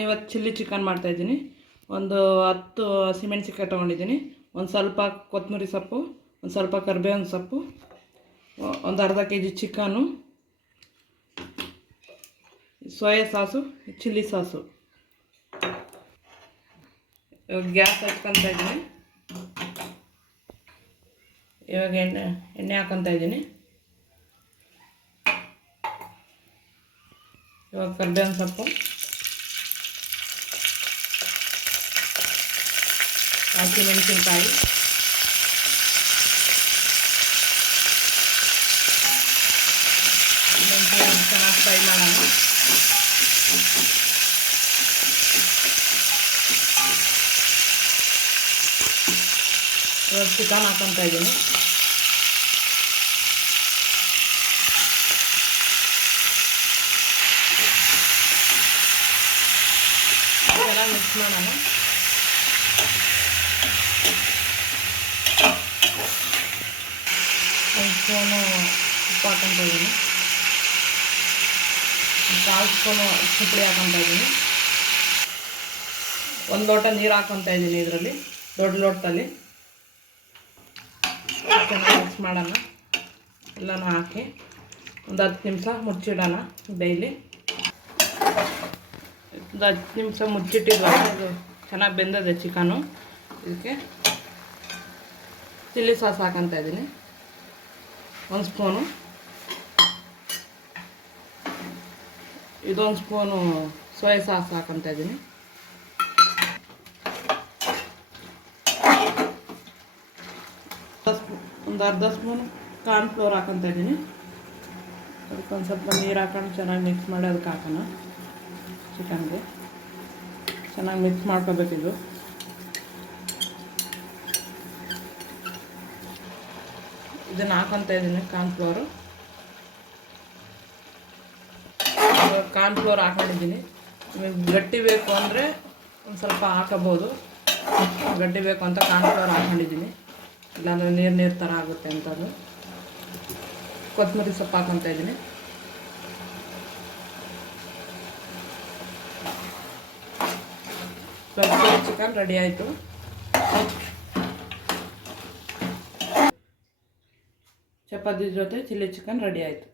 ನಾನಿವತ್ತು chilli chicken ಮಾಡ್ತಾಯಿದ್ದೀನಿ. ಒಂದು 10 ಹಸಿಮೆಣಸಿನ್ಕಾಯಿ ತೊಗೊಂಡಿದ್ದೀನಿ, ಒಂದು ಸ್ವಲ್ಪ ಕೊತ್ತಂಬರಿ ಸೊಪ್ಪು, ಒಂದು ಸ್ವಲ್ಪ ಕರಿಬೇವಿನ ಸೊಪ್ಪು, ಒಂದು ಅರ್ಧ kg chicken, soya sauce, chilli sauce. ಇವಾಗ ಗ್ಯಾಸ್ ಹಚ್ಕೊತಾ ಇದ್ದೀನಿ. ಇವಾಗ ಎಣ್ಣೆ ಹಾಕ್ಕೊತಾ ಇದ್ದೀನಿ. ಇವಾಗ ಕರಿಬೇವಿನ ಸೊಪ್ಪು, ಹಸಿಮೆಣಸಿನ್ಕಾಯಿ, ಚೆನ್ನಾಗಿ ಫ್ರೈ ಮಾಡೋಣ. ಇವಾಗ ಚಿಕನ್ ಹಾಕ್ಕೊತಾ ಇದ್ದೀನಿ. ಚೆನ್ನಾಗಿ ಮಿಕ್ಸ್ ಮಾಡೋಣ. ಒಂದು ಸ್ಪೂನು ಉಪ್ಪು ಹಾಕ್ಕೊತಾ ಇದ್ದೀನಿ, 1/4 ಸ್ಪೂನು ಪುಡಿ ಹಾಕ್ಕೊತಾ ಇದ್ದೀನಿ, 1 ಲೋಟ ನೀರು ಹಾಕ್ಕೊತಾ ಇದ್ದೀನಿ. ಇದರಲ್ಲಿ ದೊಡ್ಡ ಲೋಟದಲ್ಲಿ ಚೆನ್ನಾಗಿ ಮಿಕ್ಸ್ ಮಾಡೋಣ. ಎಲ್ಲನೂ ಹಾಕಿ ಒಂದು 10 ನಿಮಿಷ ಮುಚ್ಚಿಡೋಣ. ಡೈಲಿ ಒಂದು 10 ನಿಮಿಷ ಮುಚ್ಚಿಟ್ಟಿದ್ವಾಗ ಇದು ಚೆನ್ನಾಗಿ ಬೆಂದಿದೆ ಚಿಕನು. ಇದಕ್ಕೆ ಚಿಲ್ಲಿ ಸಾಸ್ ಹಾಕ್ಕೊತಾ ಇದ್ದೀನಿ, 1 ಸ್ಪೂನು. ಇದೊಂದು ಸ್ಪೂನು ಸೋಯಾ ಸಾಸ್ ಹಾಕ್ಕೊತಾ ಇದ್ದೀನಿ. ಒಂದು ಅರ್ಧ ಸ್ಪೂನು ಕಾರ್ನ್ಫ್ಲೋರ್ ಹಾಕ್ಕೊತಾ ಇದ್ದೀನಿ. ಅದಕ್ಕೆ ಒಂದು ಸ್ವಲ್ಪ ನೀರು ಹಾಕೊಂಡು ಚೆನ್ನಾಗಿ ಮಿಕ್ಸ್ ಮಾಡಿ ಅದಕ್ಕೆ ಹಾಕೋಣ. ಚಿಕನ್ಗೆ ಚೆನ್ನಾಗಿ ಮಿಕ್ಸ್ ಮಾಡ್ಕೋಬೇಕಿದು. ಇದನ್ನು ಹಾಕ್ಕೊತಾ ಇದ್ದೀನಿ ಕಾರ್ನ್ಫ್ಲೋರು. ಕಾರ್ನ್ಫ್ಲೋರ್ ಹಾಕೊಂಡಿದ್ದೀನಿ. ನಿಮಗೆ ಗಟ್ಟಿ ಬೇಕು ಅಂದರೆ ಒಂದು ಸ್ವಲ್ಪ ಹಾಕೋಬೋದು. ಗಟ್ಟಿ ಬೇಕು ಅಂತ ಕಾರ್ನ್ಫ್ಲೋರ್ ಹಾಕೊಂಡಿದ್ದೀನಿ, ಇಲ್ಲಾಂದರೆ ನೀರು ಥರ ಆಗುತ್ತೆ ಅಂತದು. ಕೊತ್ತಂಬರಿ ಸೊಪ್ಪು ಹಾಕ್ಕೊತಾ ಇದ್ದೀನಿ. ಚಿಕನ್ ರೆಡಿ ಆಯಿತು. ಚಪಾತಿ ಜೊತೆ ಚಿಲ್ಲಿ ಚಿಕನ್ ರೆಡಿ ಆಯಿತು.